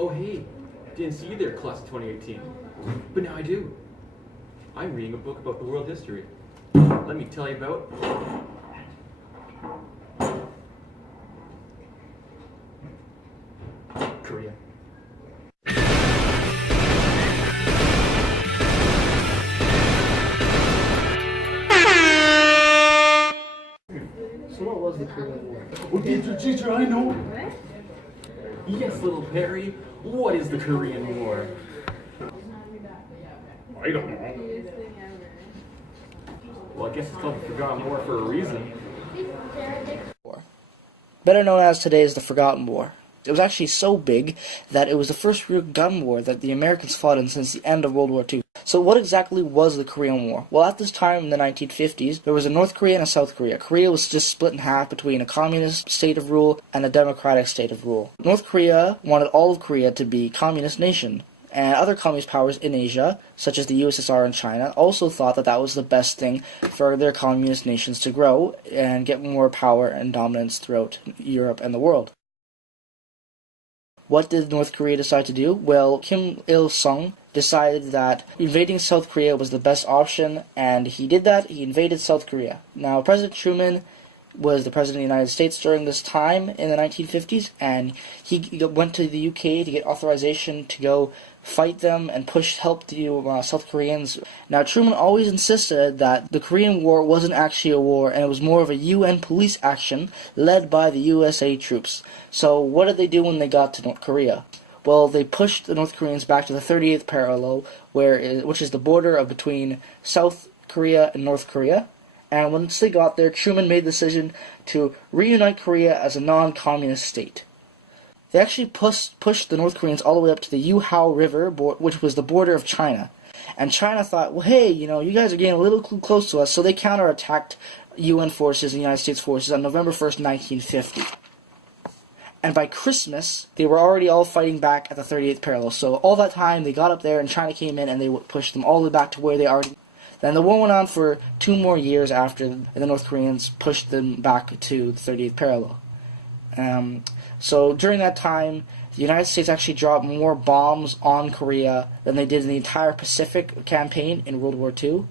Oh hey, didn't see you there, class of 2018. But now I do. I'm reading a book about the world history. Let me tell you about Korea. So what was the Korean War? Okay, teacher, I know. Yes, little Perry. What is the Korean War? I don't know. Well, I guess it's called the Forgotten War for a reason. War. Better known as today as the Forgotten War. It was actually so big that it was the first real gun war that the Americans fought in since the end of World War II. So what exactly was the Korean War? Well, at this time in the 1950s, there was a North Korea and a South Korea. Korea was just split in half between a communist state of rule and a democratic state of rule. North Korea wanted all of Korea to be a communist nation. And other communist powers in Asia, such as the USSR and China, also thought that that was the best thing for their communist nations to grow and get more power and dominance throughout Europe and the world. What did North Korea decide to do? Well, Kim Il-sung decided that invading South Korea was the best option, and he did that. He invaded South Korea. Now, President Truman was the President of the United States during this time in the 1950s, and he went to the UK to get authorization to go fight them and help the South Koreans. Now, Truman always insisted that the Korean War wasn't actually a war, and it was more of a UN police action led by the USA troops. So what did they do when they got to North Korea? Well, they pushed the North Koreans back to the 38th parallel, which is the border between South Korea and North Korea. And once they got there, Truman made the decision to reunite Korea as a non-communist state. They actually pushed the North Koreans all the way up to the Yuhao River, which was the border of China. And China thought, well, hey, you guys are getting a little too close to us, so they counterattacked UN forces and United States forces on November 1st, 1950. And by Christmas, they were already all fighting back at the 38th parallel. So all that time, they got up there, and China came in, and they pushed them all the way back to where they already. Then the war went on for 2 more years after the North Koreans pushed them back to the 38th parallel. So during that time, the United States actually dropped more bombs on Korea than they did in the entire Pacific campaign in World War II.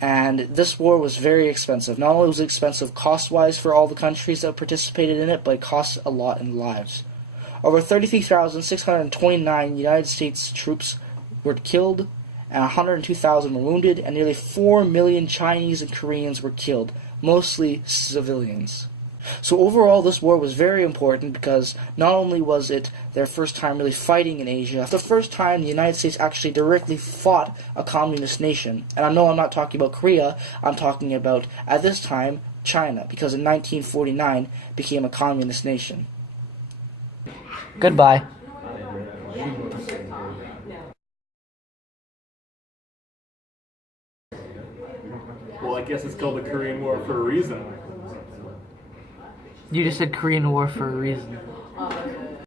And this war was very expensive. Not only was it expensive cost-wise for all the countries that participated in it, but it cost a lot in lives. Over 33,629 United States troops were killed, and 102,000 were wounded, and nearly 4 million Chinese and Koreans were killed, mostly civilians. So overall, this war was very important because not only was it their first time really fighting in Asia, it's the first time the United States actually directly fought a communist nation. And I know I'm not talking about Korea, I'm talking about, at this time, China, because in 1949 became a communist nation. Goodbye. Well, I guess it's called the Korean War for a reason. You just said Korean War for a reason.